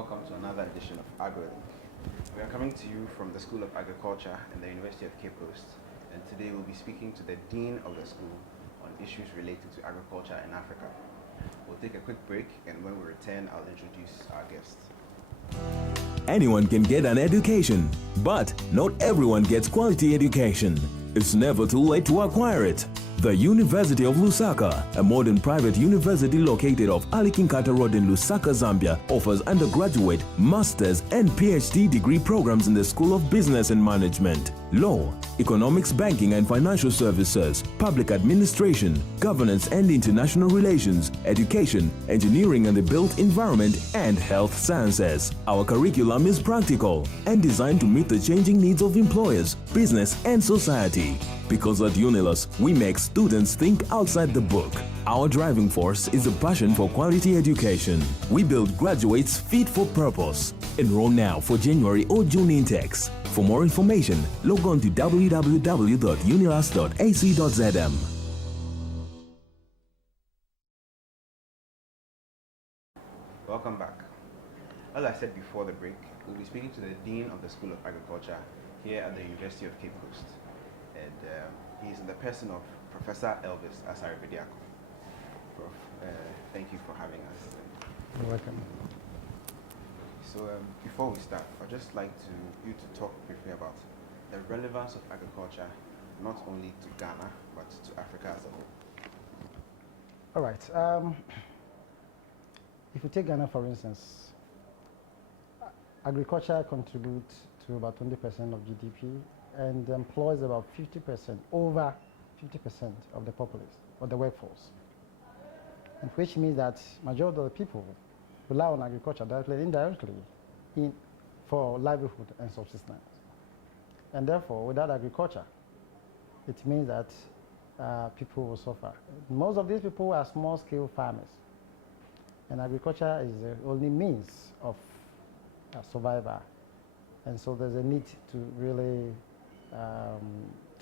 welcome to another edition of AgroLink. We are coming to you from the School of Agriculture and the University of Cape Coast, and today we'll be speaking to the Dean of the school on issues related to agriculture in Africa. We'll take a quick break, and when we return, I'll introduce our guest. Anyone can get an education, but not everyone gets quality education. It's never too late to acquire it. The University of Lusaka, a modern private university located off Ali Kinkata Road in Lusaka, Zambia, offers undergraduate, master's, and PhD degree programs in the School of Business and Management, Law, Economics, Banking and Financial Services, Public Administration, Governance and International Relations, Education, Engineering and the Built Environment, and Health Sciences. Our curriculum is practical and designed to meet the changing needs of employers, business, and society. Because at Unilus, we make students think outside the book. Our driving force is a passion for quality education. We build graduates fit for purpose. Enroll now for January or June intakes. For more information, log on to www.unilus.ac.zm. Welcome back. As I said before the break, we'll be speaking to the Dean of the School of Agriculture here at the University of Cape Coast. And he's in the person of Professor Elvis Asare Bediako. Prof, thank you for having us. You're welcome. So before we start, I'd just like you to talk briefly about the relevance of agriculture, not only to Ghana, but to Africa as a whole. All right. If you take Ghana, for instance, agriculture contributes to about 20% of GDP and employs about 50%, over 50% of the populace, or the workforce. And which means that majority of the people rely on agriculture directly and indirectly for livelihood and subsistence. And therefore, without agriculture, it means that people will suffer. Most of these people are small-scale farmers, and agriculture is the only means of survival. And so there's a need to really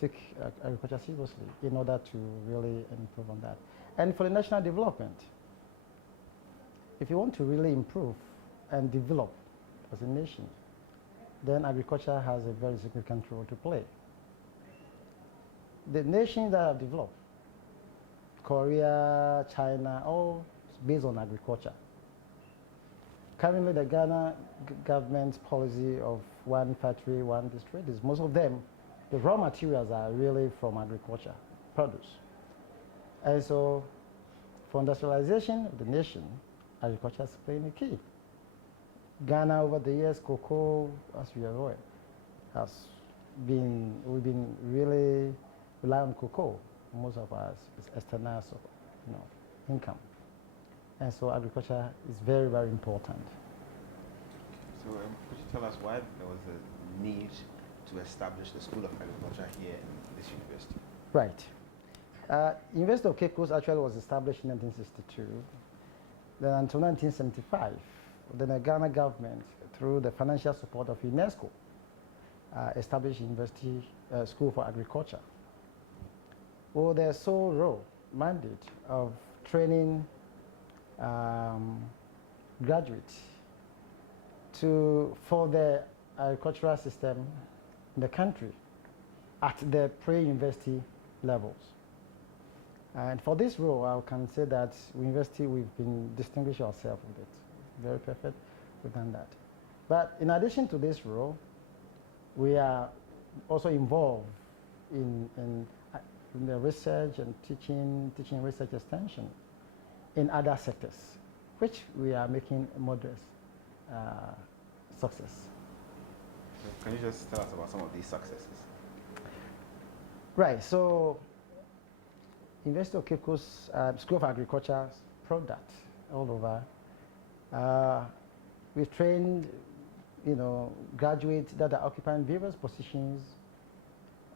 take agriculture seriously in order to really improve on that. And for the national development, if you want to really improve and develop as a nation, then agriculture has a very significant role to play. The nations that have developed, Korea, China, all based on agriculture. Currently, the Ghana government's policy of one factory, one district is most of them, the raw materials are really from agriculture, produce. And so, for industrialization of the nation, agriculture is playing a key. Ghana, over the years, cocoa, as we are aware, we've been really relying on cocoa. Most of us is external, income. And so agriculture is very, very important. So could you tell us why there was a need to establish the School of Agriculture here in this university? Right. University of Cape Coast actually was established in 1962. Then until 1975, then the Ghana government, through the financial support of UNESCO, established University School for Agriculture. Well, their sole role, mandate of training graduates for the agricultural system in the country at the pre-university levels. And for this role, I can say that university, we've been distinguished ourselves with it. Very perfect, we've done that. But in addition to this role, we are also involved in the research and teaching research extension in other sectors, which we are making modest success. So can you just tell us about some of these successes? Right, so University of Cape Coast School of Agriculture product all over. We've trained, graduates that are occupying various positions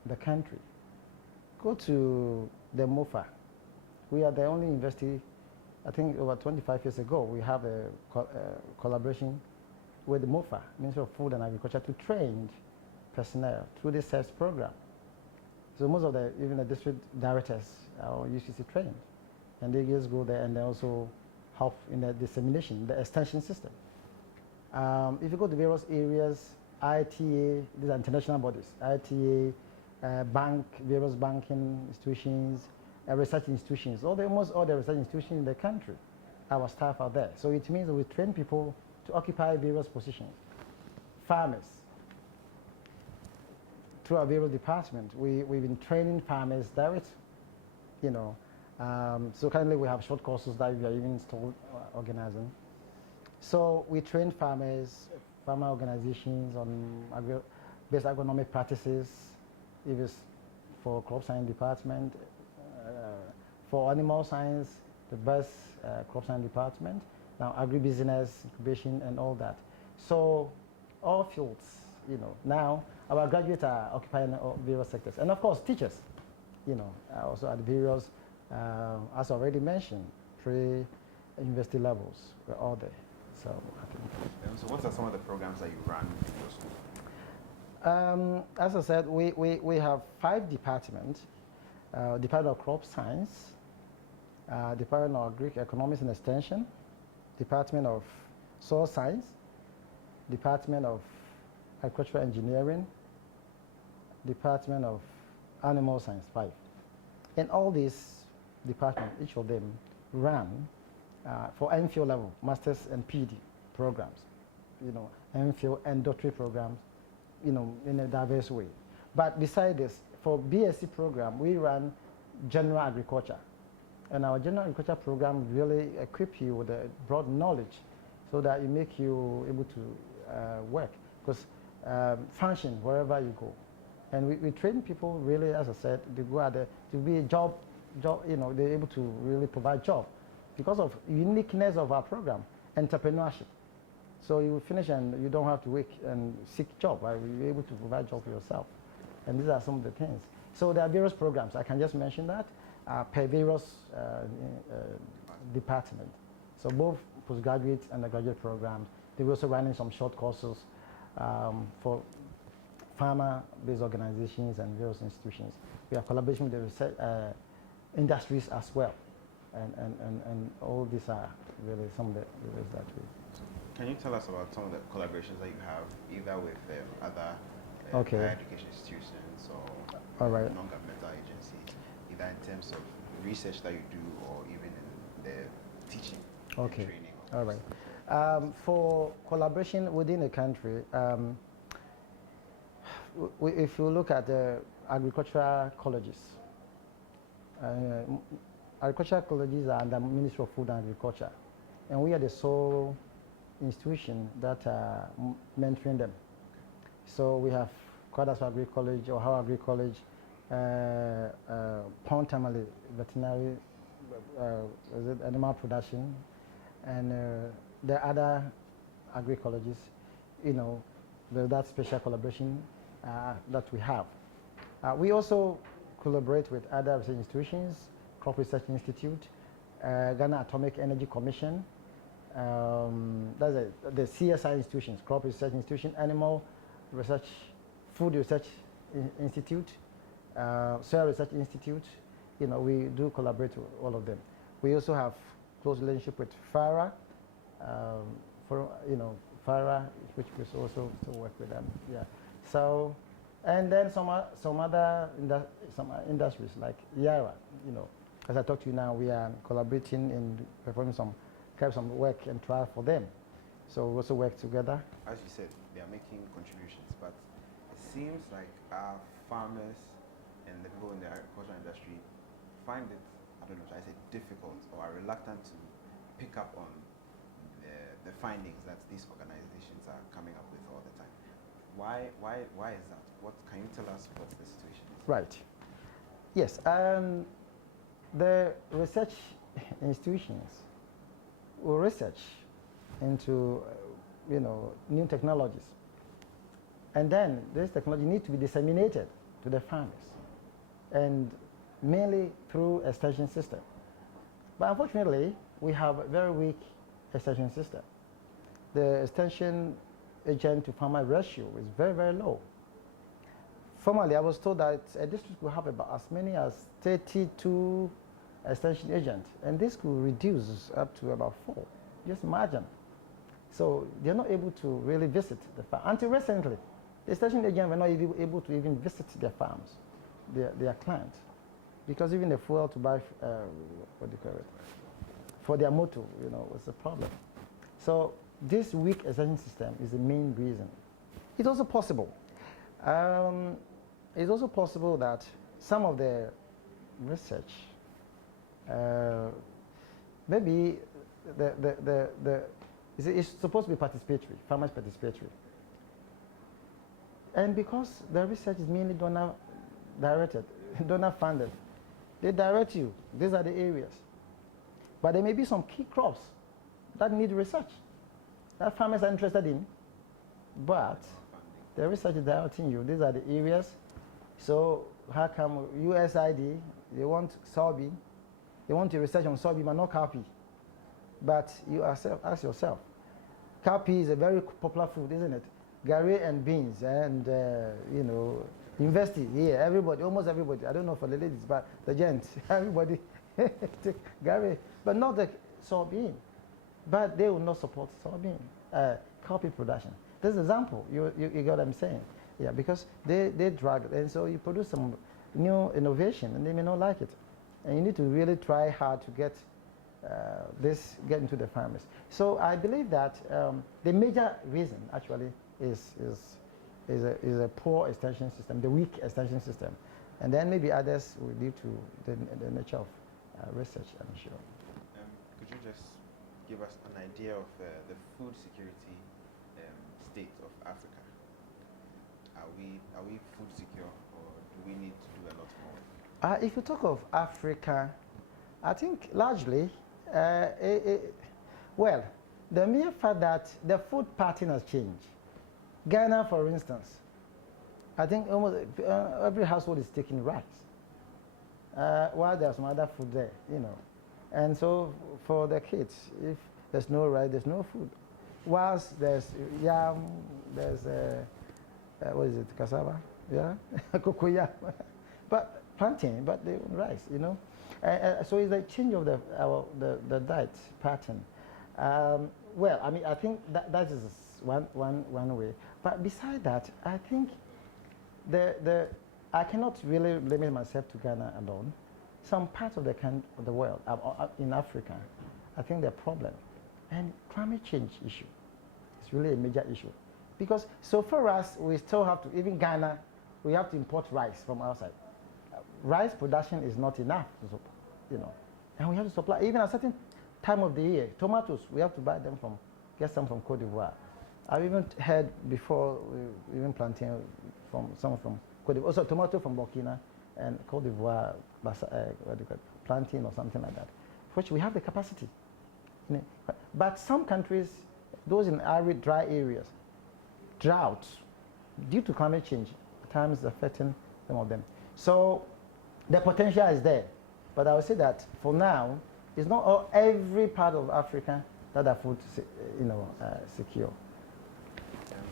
in the country. Go to the MOFA. We are the only university, I think over 25 years ago, we have a collaboration with the MOFA, Ministry of Food and Agriculture, to train personnel through the SERVS program. So most of even the district directors are UCC trained. And they just go there and they also help in the dissemination, the extension system. If you go to various areas, ITA, these are international bodies, ITA, various banking institutions, research institutions, almost all the research institutions in the country, our staff are there. So it means that we train people to occupy various positions. Farmers, through our various departments, we've been training farmers direct, so currently we have short courses that we are even still organizing. So we train farmers, farmer organizations on best agronomic practices, if it's for crop science department, for animal science, the best crop science department, now agribusiness, incubation and all that. So all fields, now our graduates are occupying various sectors. And of course teachers, also at various, as already mentioned, pre-university levels, we're all there. So, so what are some of the programs that you run in your school? As I said, we have 5 departments. Department of Crop Science, Department of Agric Economics and Extension, Department of Soil Science, Department of Agricultural Engineering, Department of Animal Science, 5. And all these departments, each of them run for MPhil level, Masters and PhD programs, MPhil and doctorate programs, in a diverse way. But beside this, for BSc program, we run general agriculture. And our general agriculture program really equip you with a broad knowledge so that it make you able to work, because function wherever you go. And we train people really, as I said, to go out there, to be a job, they're able to really provide job because of uniqueness of our program, entrepreneurship. So you finish and you don't have to wait and seek job, right? You're able to provide job for yourself. And these are some of the things. So there are various programs. I can just mention that per various department. So both postgraduate and undergraduate programs. They're also running some short courses for farmer-based organizations and various institutions. We have collaboration with the research, industries as well. And all these are really some of the ways that we... Can you tell us about some of the collaborations that you have, either with other higher education institutions or non-governmental agencies, either in terms of research that you do or even in the teaching and training? All right. For collaboration within the country, if you look at the agricultural colleges, agricultural colleges are under Ministry of Food and Agriculture, and we are the sole institution that are mentoring them. So we have Kwadas Agri College, Ohio Agri College, Pond Tamale Veterinary, animal production, and the other agri colleges, that special collaboration that we have. We also collaborate with other research institutions, Crop Research Institute, Ghana Atomic Energy Commission, that's the CSI institutions, Crop Research Institution, Animal Research, Food Research Institute, Soil Research Institute. We do collaborate with all of them. We also have close relationship with FARA, FARA, which we also still work with them. Yeah. So, and then some other industries like Yara. As I talk to you now, we are collaborating in performing some work and trial for them. So we also work together. As you said, they are making contributions, but it seems like our farmers and the people in the agricultural industry find it, I don't know, should I say difficult or are reluctant to pick up on the findings that these organizations are coming up with all the time. Why is that? What can you tell us what the situation is? Right. Yes. The research institutions will research into new technologies, and then this technology needs to be disseminated to the farmers, and mainly through extension system. But unfortunately, we have a very weak extension system. The extension agent to farmer ratio is very, very low. Formerly, I was told that a district will have about as many as 32 extension agents, and this could reduce up to about 4. Just imagine. So they're not able to really visit the farm. Until recently, the extension agents were not able to even visit their farms, their clients, because even the fuel to buy, what do you call it, for their motor, was a problem. So this weak extension system is the main reason. It's also possible. It's also possible that some of the research, maybe it's supposed to be participatory, farmers participatory. And because the research is mainly donor directed, donor funded, they direct you, these are the areas. But there may be some key crops that need research, that farmers are interested in, but the research is directing you, these are the areas. So how come USID, they want soybean, they want to research on soybean but not cowpea. But you ask yourself, cowpea is a very popular food, isn't it? Gari and beans and, university here, everybody, almost everybody, I don't know for the ladies, but the gents, everybody take Gari, but not the soybean. But they will not support soybean, cowpea production. This is an example, you get what I'm saying? Yeah, because they drag it, and so you produce some new innovation, and they may not like it. And you need to really try hard to get get into the farmers. So I believe that the major reason actually is a poor extension system, the weak extension system. And then maybe others will lead to the nature of research, I'm sure. Could you just give us an idea of the food security state of Africa? Are we food secure, or do we need to do a lot more? If you talk of Africa, I think largely, well, the mere fact that the food pattern has changed. Ghana, for instance, I think almost every household is taking rice, while there's some other food there, And so for the kids, if there's no rice, there's no food. Whilst there's yam, there's what is it, cassava, yeah, cocoyam, but plantain, but the rice, so it's a change of the diet pattern. Well, I mean, I think that is one way. But beside that, I think I cannot really limit myself to Ghana alone. Some parts of the world, in Africa, I think they're a problem. And climate change issue is really a major issue. Because so for us, we still have to, even Ghana, we have to import rice from outside. Rice production is not enough, and we have to supply, even at a certain time of the year, tomatoes, we have to buy them get some from Cote d'Ivoire. I've even heard before, even plantain from Cote d'Ivoire, also tomato from Burkina and Cote d'Ivoire, plantain or something like that, which we have the capacity. But some countries, those in arid, dry areas, drought, due to climate change, at times affecting some of them. So the potential is there. But I would say that for now, it's not every part of Africa that are food secure.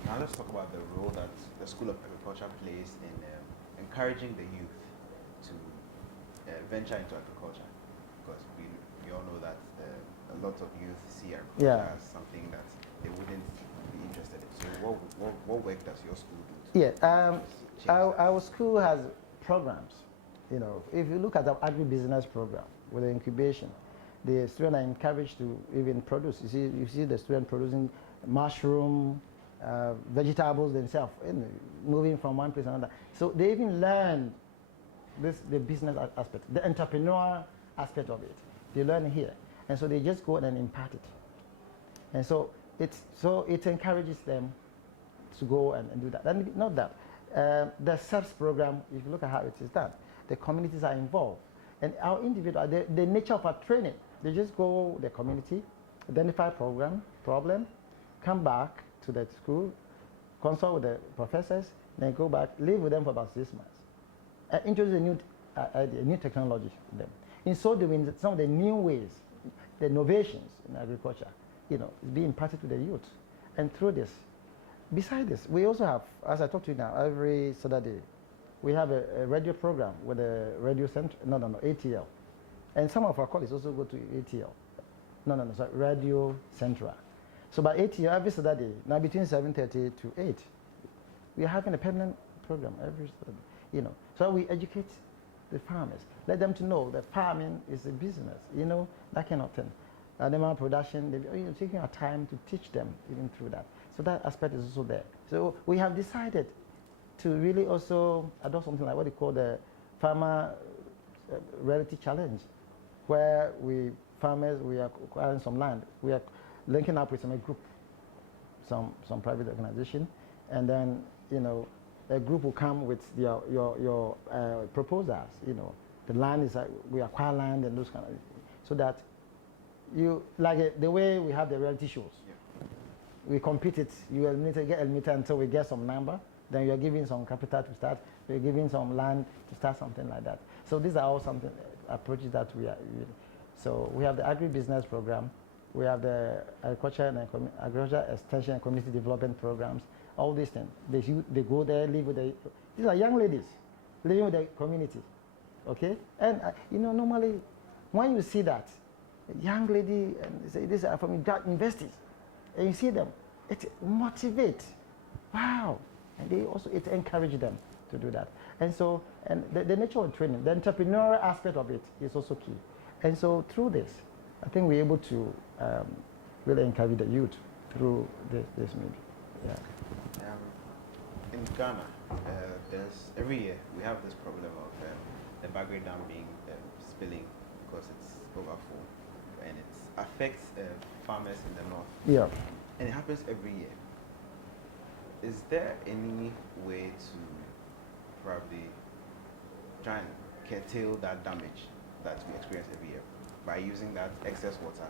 Now let's talk about the role that the School of Agriculture plays in encouraging the youth to venture into agriculture. Because we all know that a lot of youth see agriculture as something that they wouldn't be interested in. So what work does your school do? Our school has programs. If you look at our agribusiness program with the incubation, the students are encouraged to even produce. You see the student producing mushroom, vegetables themselves, moving from one place to another. So they even learn the business aspect, the entrepreneur aspect of it. They learn here. And so they just go and impart it. And so it encourages them to go and do that. And not that. The SEPS program, if you look at how it is done, the communities are involved. And our individual, the nature of our training, they just go the community, identify problem, come back to the school, consult with the professors, then go back, live with them for about 6 months. And introduce a new idea, new technology to them. In so doing, some of the new ways, the innovations in agriculture, is being imparted to the youth. And through this, beside this, we also have, as I talk to you now, every Saturday, we have a radio program with a radio center, ATL. And some of our colleagues also go to ATL. Radio Central. So by 8 years, every Saturday, now between 7:30 to 8, we are having a permanent program every Saturday, you know. So we educate the farmers, let them to know that farming is a business, you know, that kind of thing. Animal production, taking our time to teach them even through that. So that aspect is also there. So we have decided to really also adopt something like what they call the farmer reality challenge, where farmers, we are acquiring some land. We are linking up with some group, some private organization, and then, you know, a group will come with your proposals. You know, the land is we acquire land and those kind of things, so that you like the way we have the reality shows. Yeah. We compete it. You get eliminated until we get some number. Then you are giving some capital to start. We are giving some land to start something like that. So these are all something approaches that we are. So we have the agribusiness program. We have the agriculture extension and community development programs. All these things. They go there, live with these are young ladies living with the community. Okay? And you know, normally when you see that a young lady and say these are from universities, and you see them, it motivates. Wow. And it encourages them to do that. And so, and the nature of training, the entrepreneurial aspect of it is also key. And so through this, I think we're able to really encourage the youth through this maybe. Yeah. In Ghana, every year we have this problem of the Bagre Dam being spilling because it's overfull, and it affects farmers in the north. Yeah. And it happens every year. Is there any way to probably try and curtail that damage that we experience every year by using that excess water,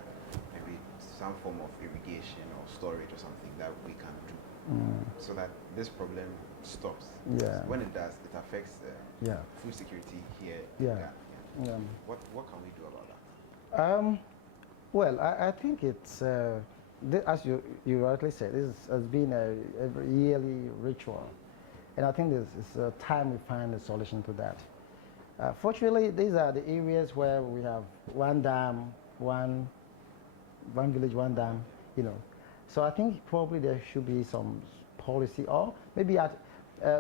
maybe some form of irrigation or storage or something that we can do so that this problem stops? Yeah. When it does, it affects food security here in Ghana. Yeah. What can we do about that? Well, I think it's as you rightly said, this has been a yearly ritual, and I think this is time we find a solution to that. Fortunately, these are the areas where we have one dam, one village, one dam, you know. So I think probably there should be some policy, or maybe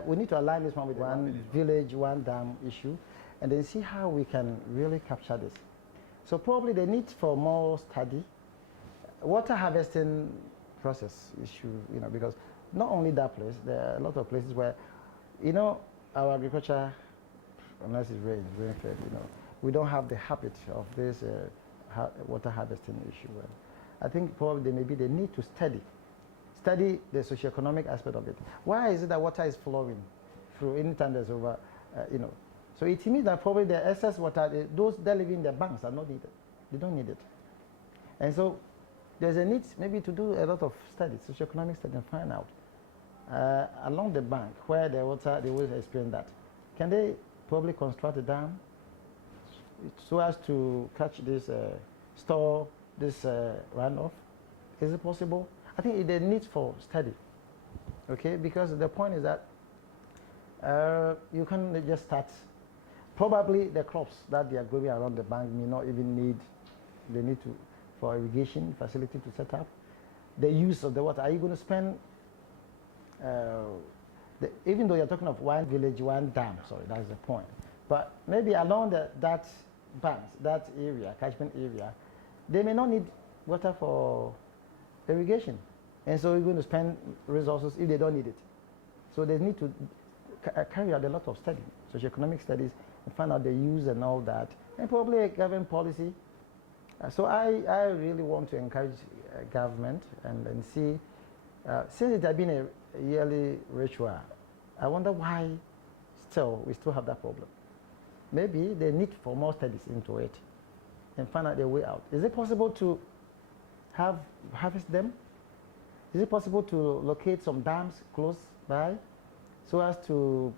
we need to align this one with one village, one dam issue, and then see how we can really capture this. So probably the need for more study, water harvesting process issue, you know, because not only that place, there are a lot of places where, you know, our agriculture, unless it's rain-fed, you know, we don't have the habit of this water harvesting issue. And I think probably there may be the need to study the socioeconomic aspect of it. Why is it that water is flowing through anytime there's over, you know? So it means that probably the excess water, those that live in the banks are not needed. They don't need it. And so there's a need maybe to do a lot of studies, socioeconomic studies, and find out along the bank where the water, they will experience that. Can they probably construct a dam so as to catch this, store this runoff? Is it possible? I think the need for study, okay? Because the point is that you can just start. Probably the crops that they are growing around the bank may not even need, they need to, for irrigation facility to set up. The use of the water, are you going to spend, even though you're talking of one village, one dam, sorry, that's the point. But maybe along that banks, that area, catchment area, they may not need water for irrigation. And so you're going to spend resources if they don't need it. So they need to carry out a lot of study, socioeconomic studies, and find out the use and all that, and probably a government policy. So I really want to encourage government and see, since it has been a yearly ritual, I wonder why we still have that problem. Maybe they need for more studies into it and find out their way out. Is it possible to harvest them? Is it possible to locate some dams close by so as to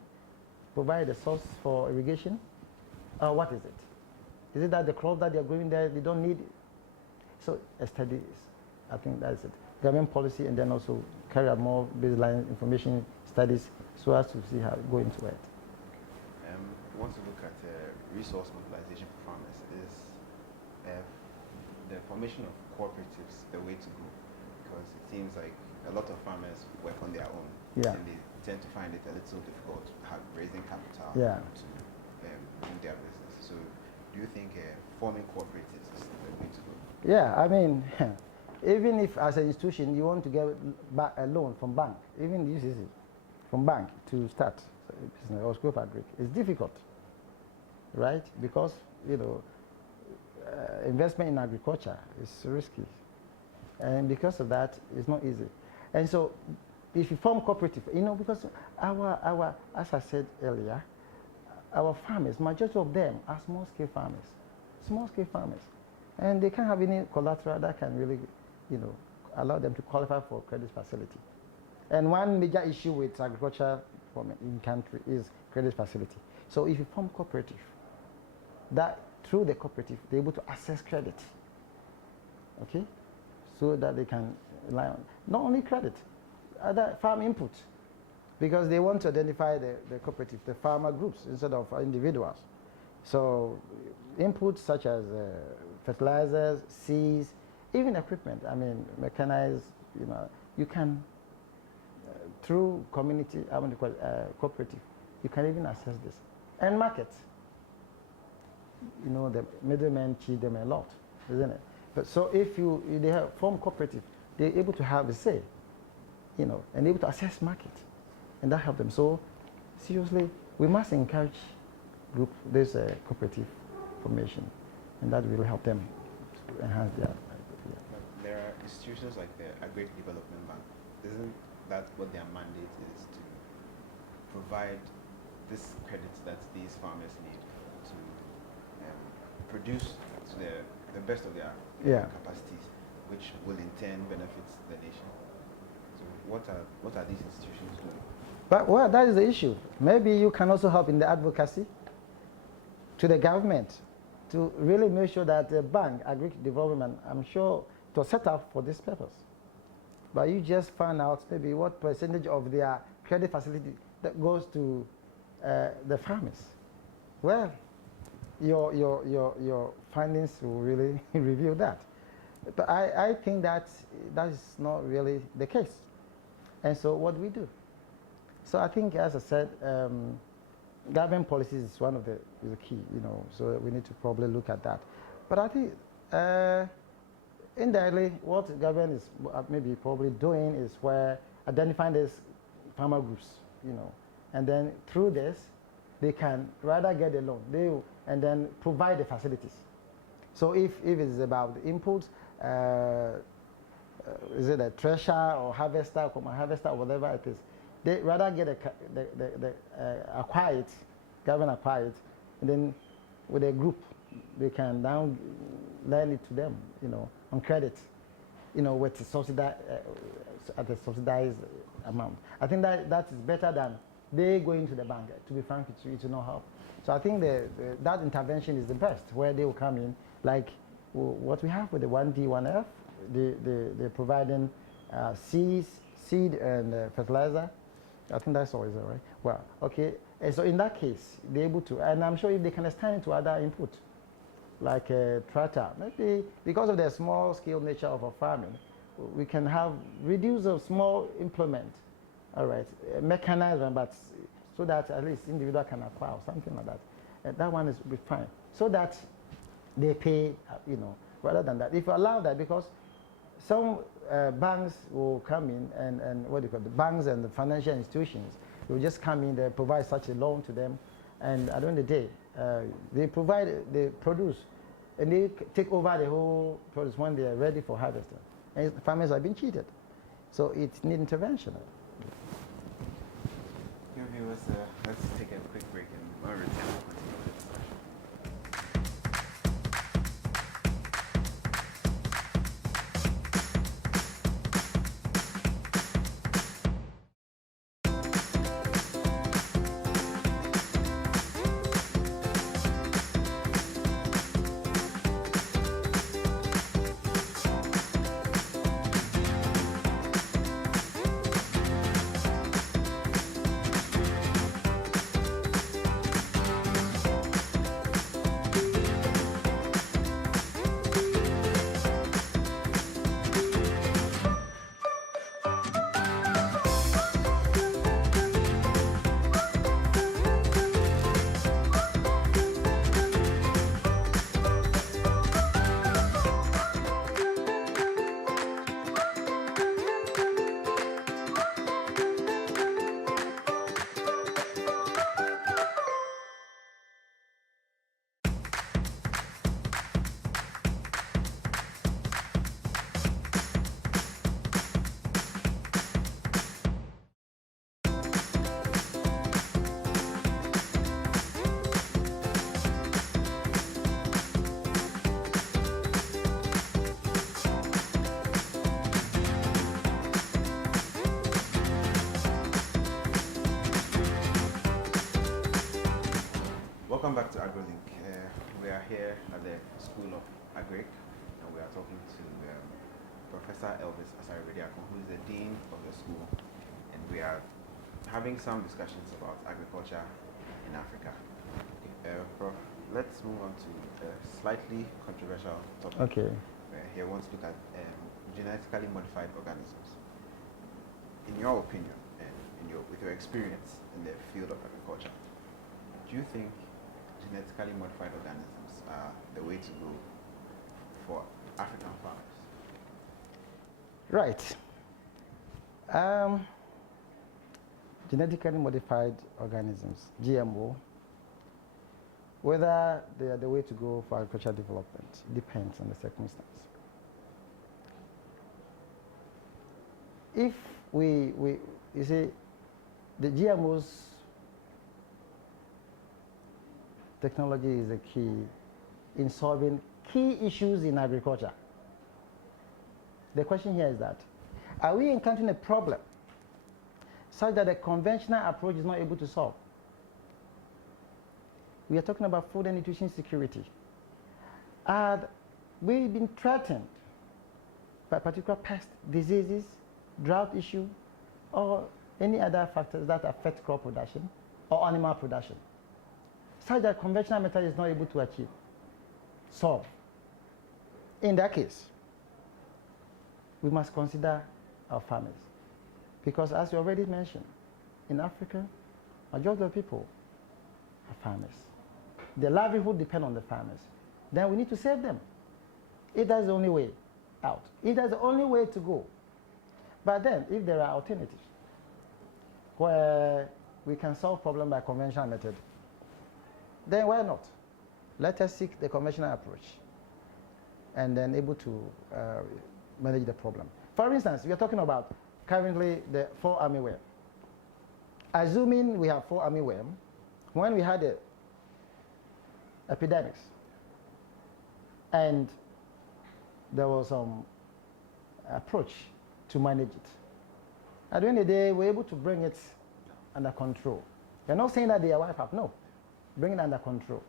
provide a source for irrigation? What is it? Is it that the crop that they're growing there, they don't need it? So a study is, I think that's it. Government policy, and then also carry out more baseline information studies so as to see how to go into it. We want to look at resource mobilization for farmers. Is the formation of cooperatives the way to go? because it seems like a lot of farmers work on their own, Yeah. and they tend to find it a little difficult raising capital Yeah. to do their business. So, do you think forming cooperatives is the way to go? Yeah, I mean, even if as an institution you want to get a loan from bank, even the UCC, from bank to start a business or school fabric, it's difficult, right? Because, you know, investment in agriculture is risky. And because of that, it's not easy. And so, if you form cooperative, you know, because our as I said earlier, our farmers, majority of them are small-scale farmers, and they can't have any collateral that can really, you know, allow them to qualify for credit facility. And one major issue with agriculture in country is credit facility. So if you form cooperative, that through the cooperative they're able to access credit, okay, so that they can rely on not only credit, other farm input, because they want to identify the cooperative, the farmer groups instead of individuals. So inputs such as fertilizers, seeds, even equipment, I mean mechanized, you know, you can through community, cooperative, you can even access this. And markets, you know, the middlemen cheat them a lot, isn't it? But so if they have form cooperative, they're able to have a say, you know, and able to access market, and that helps them. So seriously, we must encourage this cooperative formation, and that will help them to enhance their. There are institutions like the Agri-Development Bank. Isn't that what their mandate is, to provide this credit that these farmers need to produce to the best of their capacities, which will in turn benefit the nation? So what are these institutions doing? But well, that is the issue. Maybe you can also help in the advocacy to the government to really make sure that the bank, Agri-Development, I'm sure it was set up for this purpose. But you just find out maybe what percentage of their credit facility that goes to the farmers. Well, your findings will really reveal that. But I think that is not really the case. And so what do we do? So I think, as I said, government policies is one of the key, you know, so we need to probably look at that. But I think indirectly, what the government is maybe probably doing is where identifying these farmer groups, you know, and then through this, they can rather get a loan, and then provide the facilities. So if it is about the inputs, is it a thresher or harvester, common harvester, or whatever it is, they rather get acquire it, government acquire it, and then with a group, they can now lend it to them, you know, on credit, you know, with subsidized, at a subsidized amount. I think that is better than they going to the bank. To be frank, it will not help. So I think that intervention is the best, where they will come in, like what we have with the 1D, 1F, they're providing seed and fertilizer. I think that's always all right. Well, okay, and so in that case, they're able to, and I'm sure if they can extend it to other input, like a tractor, maybe because of the small scale nature of our farming, we can have reduce of small implement, all right, mechanized one, but so that at least individual can acquire something like that. That one is be fine. So that they pay, you know, rather than that. If you allow that, because some banks will come in and what do you call it, the banks and the financial institutions will just come in, they provide such a loan to them, and at the end of the day, they produce, and they take over the whole produce when they are ready for harvesting. And farmers are being cheated. So it needs intervention. Your viewers, let's take a quick break, and when we return, we'll continue the discussion. Welcome back to AgroLink. We are here at the School of AgroLink, and we are talking to Professor Elvis Asare Bediako, who is the Dean of the school, and we are having some discussions about agriculture in Africa. Prof, let's move on to a slightly controversial topic. Okay. Here, wants to look at genetically modified organisms. In your opinion, and with your experience in the field of agriculture, do you think genetically modified organisms are the way to go for African farmers? Right. Genetically modified organisms, GMO, whether they are the way to go for agricultural development depends on the circumstance. If you see, the GMOs technology is the key in solving key issues in agriculture. The question here is that, are we encountering a problem such that the conventional approach is not able to solve? We are talking about food and nutrition security. We've been threatened by particular pests, diseases, drought issue, or any other factors that affect crop production or animal production, such that conventional method is not able to solve. In that case, we must consider our farmers. Because as you already mentioned, in Africa, majority of people are farmers. Their livelihood depends on the farmers. Then we need to save them. If that's the only way out. If that's the only way to go. But then, if there are alternatives where we can solve problem by conventional method, then why not? Let us seek the conventional approach and then able to manage the problem. For instance, we are talking about currently the fall armyworm. Assuming we have fall armyworm, when we had the epidemics and there was some approach to manage it. At the end of the day, we're able to bring it under control. We're not saying that they are wiped out, no. Bring it under control.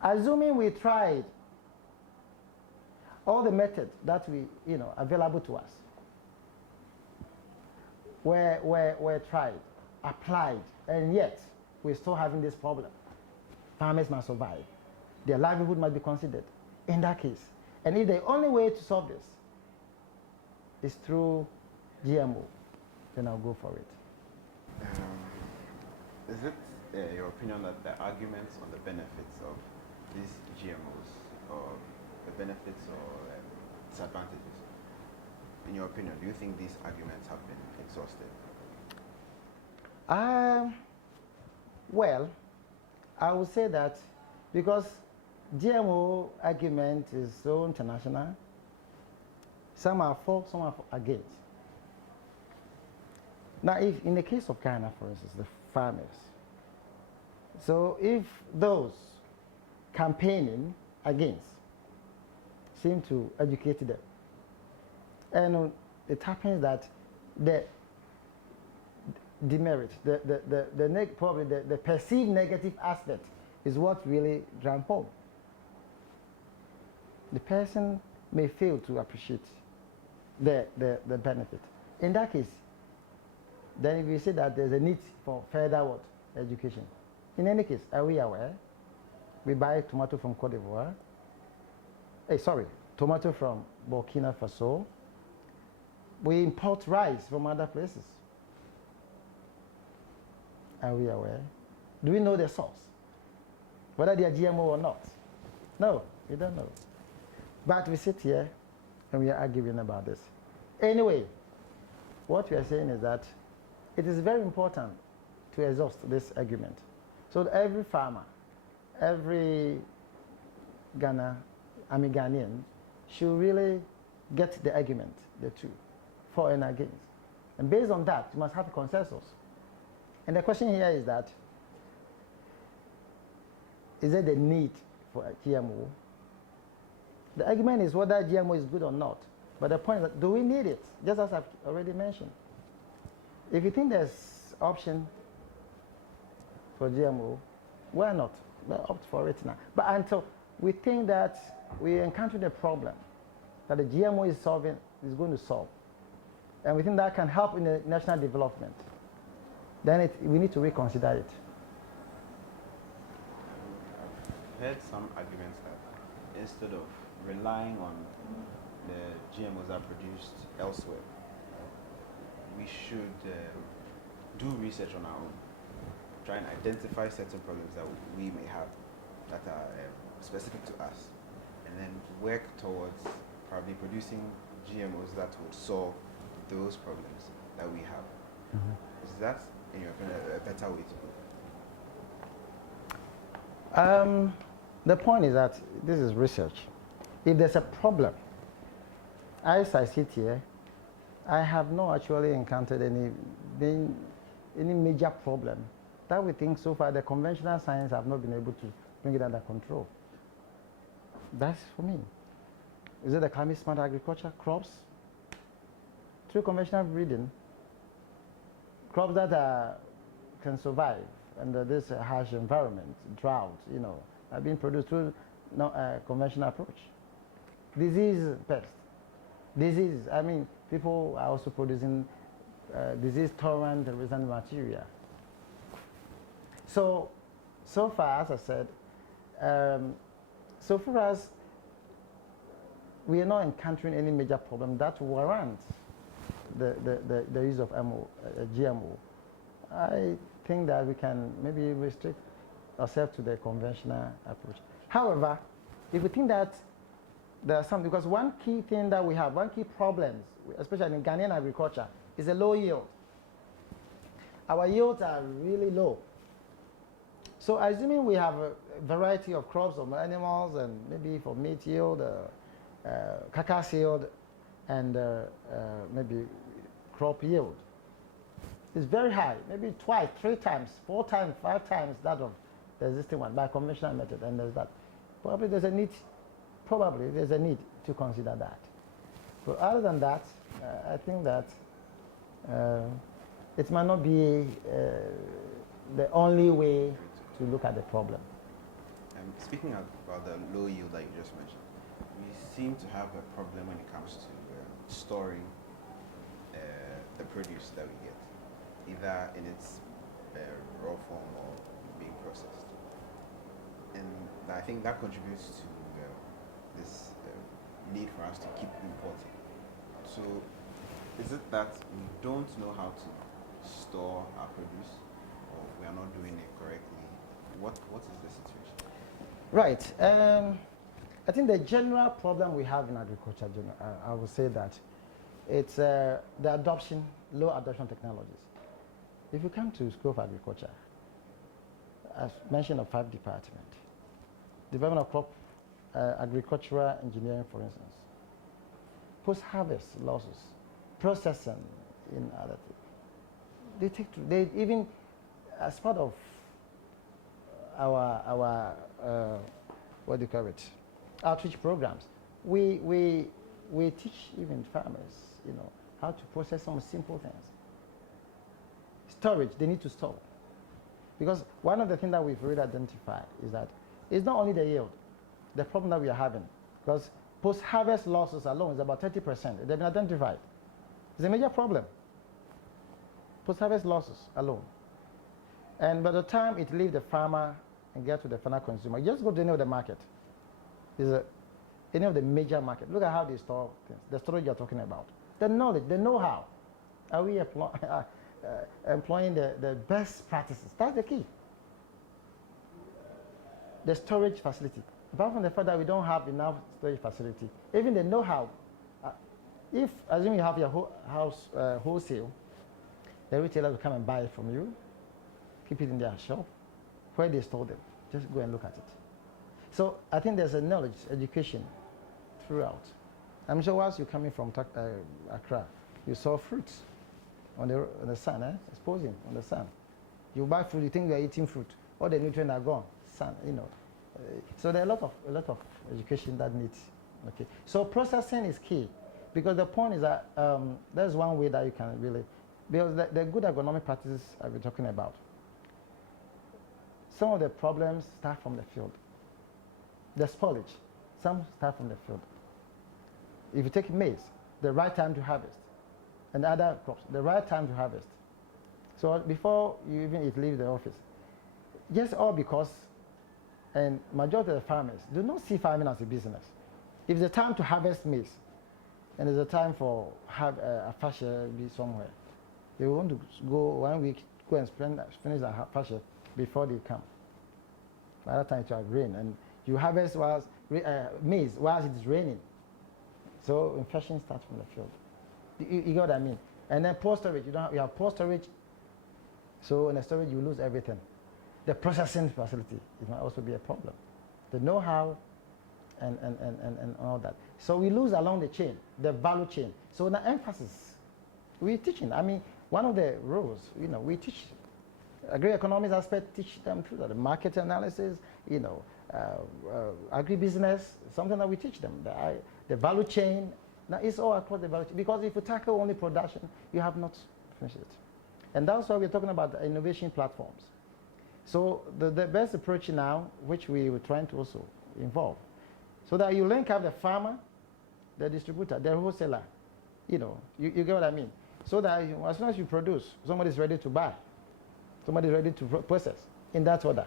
Assuming we tried all the methods that available to us were tried, applied, and yet we're still having this problem. Farmers must survive. Their livelihood must be considered in that case. And if the only way to solve this is through GMO, then I'll go for it. Is it your opinion that the arguments on the benefits of these GMOs, or the benefits or disadvantages, in your opinion, do you think these arguments have been exhausted? Well, I would say that because GMO argument is so international, some are for, some are against. Now, if in the case of Ghana, for instance, the farmers, so if those campaigning against seem to educate them, and it happens that the demerit, probably the perceived negative aspect is what really drum home. The person may fail to appreciate the benefit. In that case, then if you say that there's a need for further education. In any case, are we aware? We buy tomato from Cote d'Ivoire. Tomato from Burkina Faso. We import rice from other places. Are we aware? Do we know the source? Whether they are GMO or not? No, we don't know. But we sit here and we are arguing about this. Anyway, what we are saying is that it is very important to exhaust this argument. So that every farmer, every Ghanaian should really get the argument, the two, for and against. And based on that, you must have a consensus. And the question here is that, is there the need for a GMO? The argument is whether GMO is good or not. But the point is that, do we need it? Just as I've already mentioned. If you think there's option for GMO, why not? opt for it now. But until we think that we encountered a problem that the GMO is going to solve, and we think that can help in the national development, then we need to reconsider it. I've heard some arguments that instead of relying on the GMOs that are produced elsewhere, we should do research on our own, try and identify certain problems that we may have that are specific to us, and then work towards probably producing GMOs that would solve those problems that we have. Mm-hmm. Is that, in your opinion, a better way to go? The point is that this is research. If there's a problem, as I sit here, I have not actually encountered any major problem that we think so far the conventional science have not been able to bring it under control. That's for me. Is it the climate smart agriculture, crops? Through conventional breeding, crops that can survive under this harsh environment, drought, are being produced through conventional approach. Disease, pest. Disease, people are also producing disease-tolerant resistant material. So far, as I said, so far as we are not encountering any major problem that warrants the use of GMO. I think that we can maybe restrict ourselves to the conventional approach. However, if we think that there are some, because one key thing that we have, one key problem, especially in Ghanaian agriculture, is a low yield. Our yields are really low. So assuming we have a variety of crops of animals and maybe for meat yield, carcass yield, and maybe crop yield, it's very high, maybe twice, 3 times, 4 times, 5 times that of the existing one by conventional method, and there's that. Probably there's a need to consider that. But other than that, I think that it might not be the only way to look at the problem. Speaking about the low yield that you just mentioned, we seem to have a problem when it comes to storing the produce that we get, either in its raw form or being processed. And I think that contributes to this need for us to keep importing. So is it that we don't know how to store our produce, or we are not doing it correctly? What is the situation? Right. I think the general problem we have in agriculture, I would say that it's the low adoption technologies. If you come to School of Agriculture, as mentioned of 5 departments, development of crop, agricultural engineering, for instance, post-harvest losses, processing in other things. They even, as part of our what do you call it, outreach programs, we teach even farmers, how to process some simple things. Storage, they need to store. Because one of the things that we've really identified is that it's not only the yield, the problem that we are having, because post-harvest losses alone is about 30%. They've been identified. It's a major problem. Post-harvest losses alone. And by the time it leaves the farmer and gets to the final consumer, just go to any of the market. Any of the major market. Look at how they store things. The storage you're talking about. The knowledge, the know-how. Are we employing the best practices? That's the key. The storage facility. Apart from the fact that we don't have enough storage facility, even the know-how. If, assume you have your house wholesale, the retailer will come and buy it from you, keep it in their shop, where they store them. Just go and look at it. So I think there's a knowledge, education throughout. I'm sure once you're coming from Accra, you saw fruits on the sun, exposing on the sun. You buy fruit, you think you're eating fruit. All the nutrients are gone. Sun, So there are a lot of education that needs. Okay. So processing is key, because the point is that there's one way that you can really, because the good agronomic practices I've been talking about. some of the problems start from the field. The spoilage, some start from the field. If you take maize, the right time to harvest, and other crops, the right time to harvest. So before you even leave the office, just all because, and majority of the farmers do not see farming as a business. If it's a time to harvest maize, and there's a time for have a fascia be somewhere, they want to go 1 week, go and finish the fascia before they come. By that time it will rain, and you harvest whilst maize whilst it's raining. So infection starts from the field. You get what I mean? And then poor storage, you have poor storage. So in the storage you lose everything. The processing facility, it might also be a problem. The know-how and all that. So we lose along the chain, the value chain. So the emphasis, we're teaching. I mean, one of the roles, we teach agri-economics aspect, teach them through the market analysis, agribusiness, something that we teach them. The value chain, now it's all across the value chain. Because if you tackle only production, you have not finished it. And that's why we're talking about the innovation platforms. So the best approach now, which we were trying to also involve, so that you link up the farmer, the distributor, the wholesaler, you get what I mean? So that as soon as you produce, somebody's ready to buy, somebody's ready to process in that order.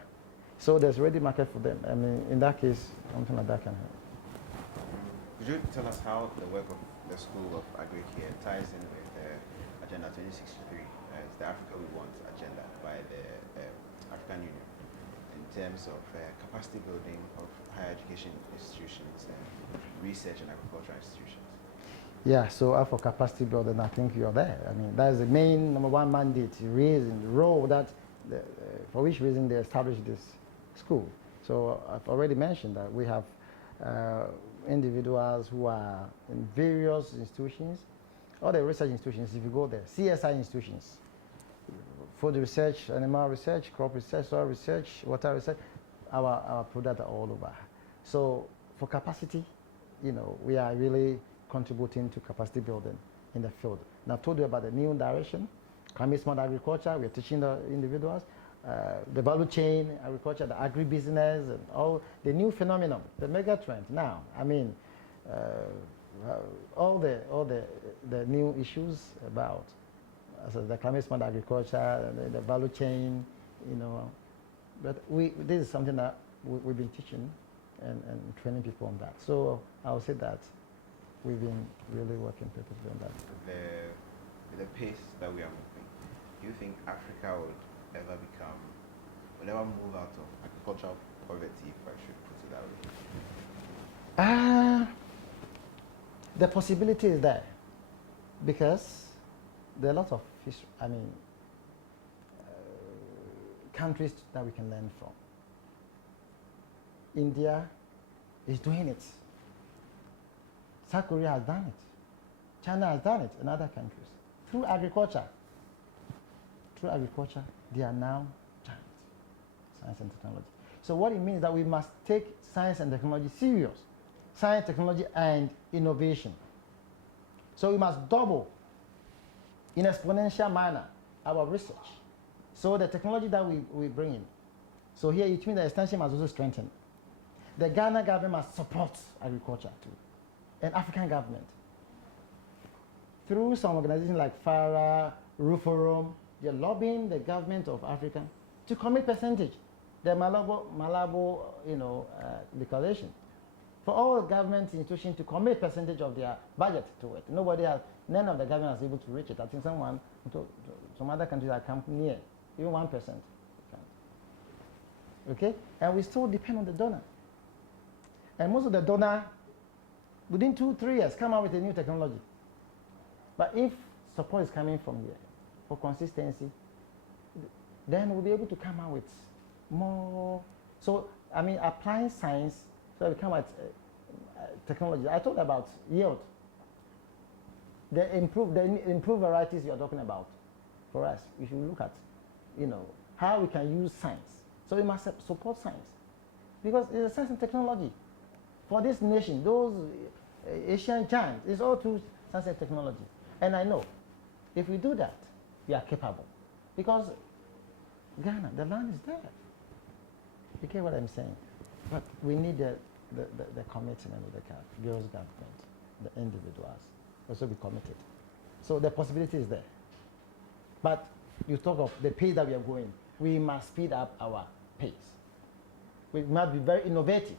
So there's ready market for them. I mean, in that case, something like that can happen. Could you tell us how the work of the School of Agri here ties in with Agenda 2063, as the Africa We Want agenda by the African Union, in terms of capacity building of higher education institutions and research and agricultural institutions? Yeah, so for capacity building, I think you're there. I mean, that's the main number one mandate, raising the role that, for which reason they established this school. So I've already mentioned that we have individuals who are in various institutions, all the research institutions, if you go there, CSI institutions, food research, animal research, crop research, soil research, water research, our products are all over. So for capacity, we are really contributing to capacity building in the field. Now I told you about the new direction, climate smart agriculture, we're teaching the individuals, the value chain agriculture, the agribusiness, and all the new phenomenon, the mega trend now. I mean, all the new issues about the climate smart agriculture, the value chain, But this is something that we've been teaching and training people on that. So I would say that we've been really working purposely on that. The pace that we are moving, do you think Africa would ever move out of agricultural poverty, if I should put it that way? The possibility is there because there are lots of countries that we can learn from. India is doing it. South Korea has done it. China has done it, and other countries. Through agriculture, they are now giants, science and technology. So what it means is that we must take science and technology serious. Science, technology, and innovation. So we must double in exponential manner our research. So the technology that we bring in. So here it means the extension must also strengthen. The Ghana government must support agriculture too, and African government. Through some organizations like FARA, Ruforum, they're lobbying the government of Africa to commit percentage. The Malabo declaration. For all government institutions to commit percentage of their budget to it. None of the government is able to reach it. I think some other countries have come near, even 1%. Okay? And we still depend on the donor. And most of the donor, within 2-3 years, come out with a new technology. But if support is coming from here for consistency, then we'll be able to come out with more. So, applying science, so we come at technology. I talked about yield. The improved varieties you're talking about, for us, we should look at, how we can use science. So we must support science. Because it's a science and technology. For this nation, those Asian giants, it's all through science and technology. And I know, if we do that, we are capable. Because Ghana, the land is there. You get what I'm saying? But we need the commitment of the girls' government, the individuals, also be committed. So the possibility is there. But you talk of the pace that we are going, we must speed up our pace. We must be very innovative.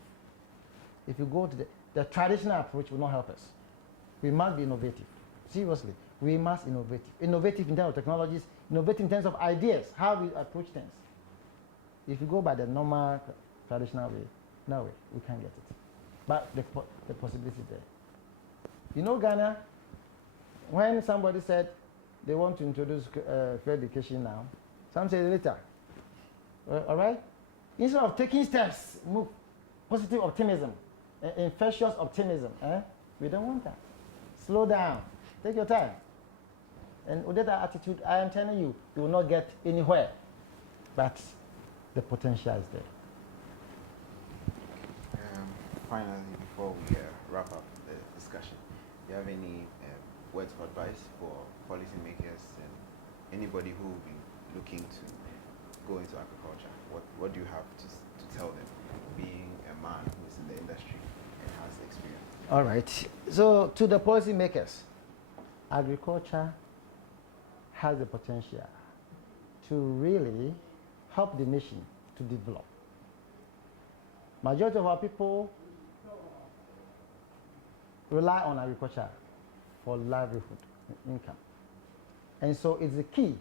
If you go to the traditional approach will not help us. We must be innovative. Seriously, we must innovative. Innovative in terms of technologies, innovative in terms of ideas, how we approach things. If you go by the normal, traditional way, no way, we can't get it. But the possibility is there. You know Ghana, when somebody said they want to introduce fair education now, some say later. All right? Instead of taking steps, move, positive optimism, infectious optimism, we don't want that. Slow down, take your time. And with that attitude, I am telling you, you will not get anywhere. But the potential is there. Finally, before we wrap up the discussion, do you have any words of advice for policymakers and anybody who will be looking to go into agriculture? What do you have to tell them, being a man who is in the industry and has experience? All right. So to the policymakers, agriculture has the potential to really help the nation to develop. Majority of our people rely on agriculture for livelihood and income. And so it's the key.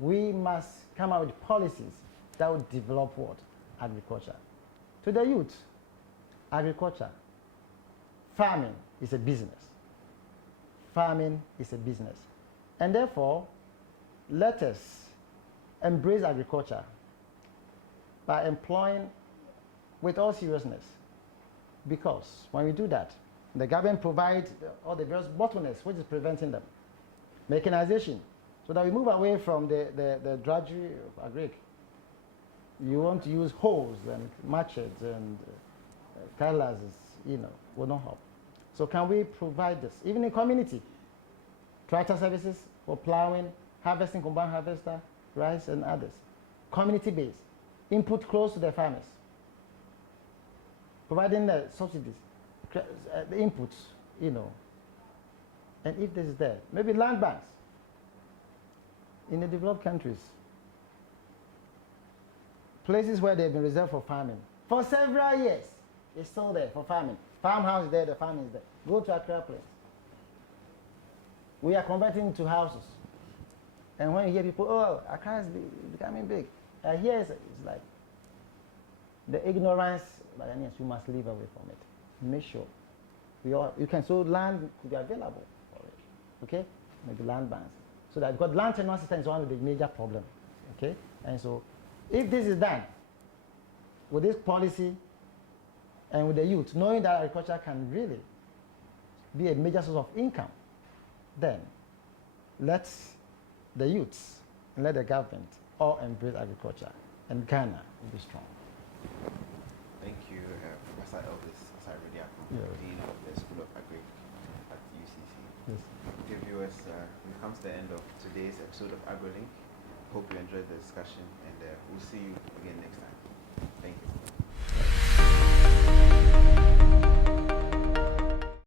We must come up with policies that will develop what? Agriculture. To the youth, agriculture, farming is a business. Farming is a business. And therefore, let us embrace agriculture by employing with all seriousness. Because when we do that, the government provides all the various bottlenecks which is preventing them. Mechanization, so that we move away from the drudgery of agric. You want to use hoes and machetes and cutlasses, will not help. So can we provide this, even in community? Tractor services for plowing, harvesting, combined harvester, rice and others. Community-based, input close to the farmers. Providing the subsidies, the inputs, And if this is there, maybe land banks in the developed countries, places where they've been reserved for farming. For several years, it's still there for farming. Farmhouse is there, the farming is there. Go to Accra place. We are converting to houses. And when you hear people, oh, Accra is becoming big. Here it's like the ignorance, but yes, we must live away from it. Make sure you can, so land could be available for it. Okay? Maybe land banks. So that, because land tenure system is one of the major problems. Okay? And so if this is done with this policy and with the youth, knowing that agriculture can really be a major source of income, then let the youths and let the government all embrace agriculture, and Ghana will be strong. Thank you, Professor Elvis Asare Bediako, Dean of the School of Agric at UCC. Yes. Dear viewers, we've come to the end of today's episode of AgroLink. Hope you enjoyed the discussion, and we'll see you again next time.